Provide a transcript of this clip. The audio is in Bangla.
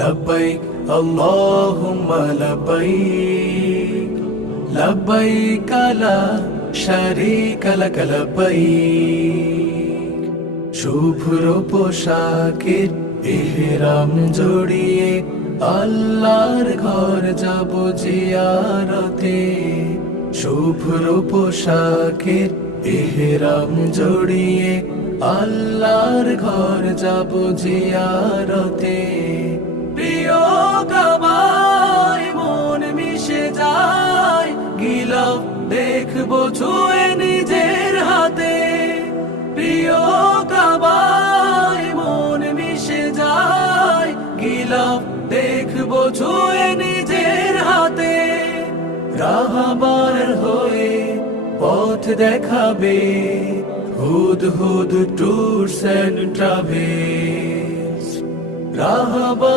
লব্বাইক আল্লাহুম্মা লব্বাইক, লব্বাইক লা শারীকা লাক লব্বাইক। শুভ্র পোশাকের ইহরাম জড়িয়ে আল্লাহর ঘর যাব জিয়ারতে। শুভ্র পোশাকের ইহরাম জড়িয়ে আল্লাহর ঘর যাব জিয়ারতে। প্রিয় কাবায় মন মিশে যায়, গিলাফ দেখবো ছুঁয়ে নিজের হাতে। প্রিয় কাবায় মন মিশে যায়, গিলাফ দেখবো ছুঁয়ে নিজের হাতে। রাহবার হয়ে পথ দেখাবে হুদহুদ ট্যুরস এন্ড ট্রাভেলস। রাহবার